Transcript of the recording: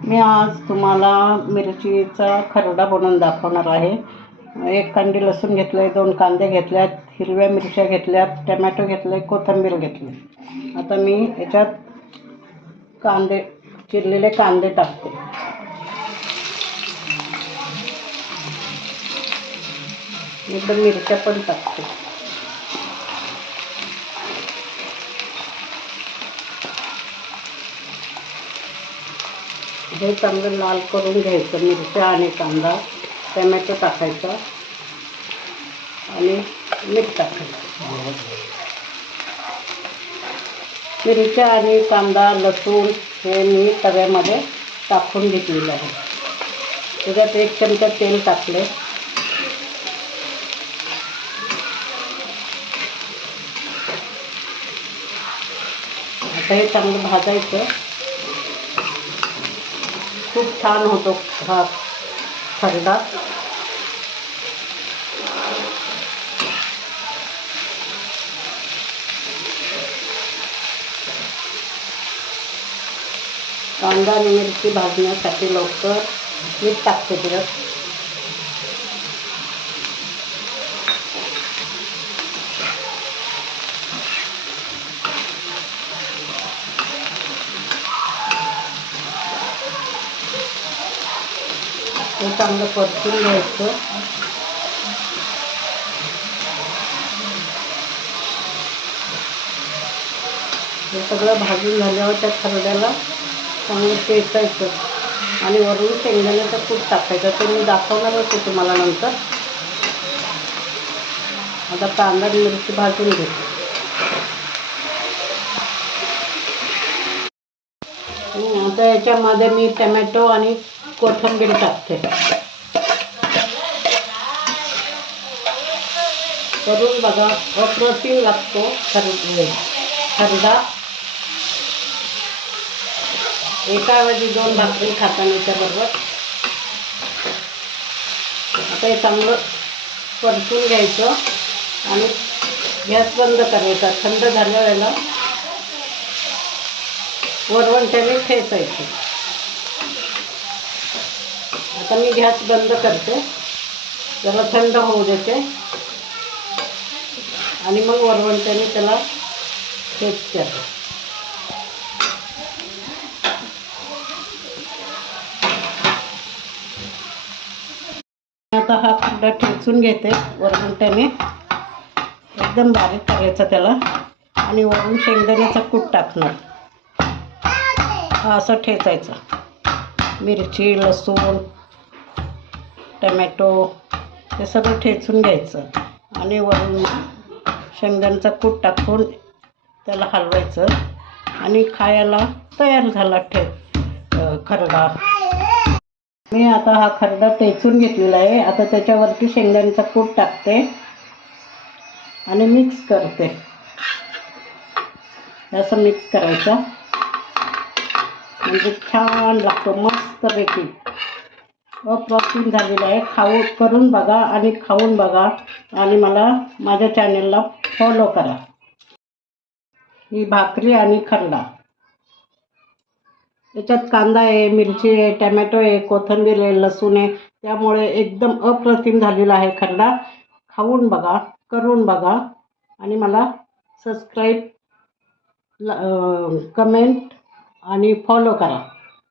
मी आज तुम्हाला मिरचीचा खरडा बनवून दाखवणार आहे. 1 कांडी लसूण घेतले, 2 कांदे घेतल्यात, हिरव्या मिरच्या घेतल्यात, टोमॅटो घेतले, कोथिंबीर घेतली. आता मी याच्यात चिरलेले कांदे टाकते. एकदम मिरच्या पण टाकते. हे चांगलं लाल करून घ्यायचं. मिरच्या आणि कांदा, टोमॅटो टाकायचा आणि मीठ टाकायचं. मिरच्या आणि कांदा, लसूण हे मी तव्यामध्ये टाकून घेतलेलं आहे. त्याच्यात 1 चमचा तेल टाकले. आता हे चांगलं भाजायचं. खूप छान होतो हा खरडा. कांदा आणि मिरची भाजण्यासाठी लवकर मीठ टाकते परत. हे चांगलं परतून घ्यायचं. हे सगळं भाजून झाल्यावर त्या खरड्याला चांगलं चेचायचं आणि वरून शेंगदाण्याचं कूट टाकायचं. ते मी दाखवणार होते तुम्हाला नंतर. आता कांदा आणि मिरची भाजून घेते. आता याच्यामध्ये मी टोमॅटो आणि कोथिंबीर टाकते. करून बघा, अप्रतिम लागतो खरडा. एकाऐवजी 2 भाकरी खाताना त्याच्याबरोबर. आता हे चांगलं परतून घ्यायचं आणि गॅस बंद करायचा. थंड झाल्या वेळेला वरवंट्याने ठेचायचं. आता मी गॅस बंद करते. जरा थंड होऊ देते आणि मग वरवंट्याने त्याला ठेचते. आता हा खरडा ठेचून घेते वरवंट्याने. एकदम बारीक करायचा त्याला आणि वरून शेंगदाण्याचा कूट टाकणार. हा असं ठेचायचा. मिरची, लसूण, टोमॅटो हे सगळं ठेचून घ्यायचं आणि वरून शेंगदाण्याचा कूट टाकून त्याला हलवायचं आणि खायला तयार झाला खरडा. मी आता हा खरडा ठेचून घेतलेला आहे. आता त्याच्यावरती शेंगदाण्याचा कूट टाकते आणि मिक्स करते. असं मिक्स करायचं म्हणजे छान लागतो, मस्तपैकी. अप्रतिम झालेला आहे. करून बघा आणि खाऊन बघा आणि मला माझ्या चॅनलला फॉलो करा. ही भाकरी आणि खरडा. याच्यात कांदा आहे, मिरची आहे, टोमॅटो आहे, कोथिंबीर आहे, लसूण आहे. त्यामुळे एकदम अप्रतिम झालेला आहे खरडा. खाऊन बघा, करून बघा आणि मला सबस्क्राईब, कमेंट आणि फॉलो करा.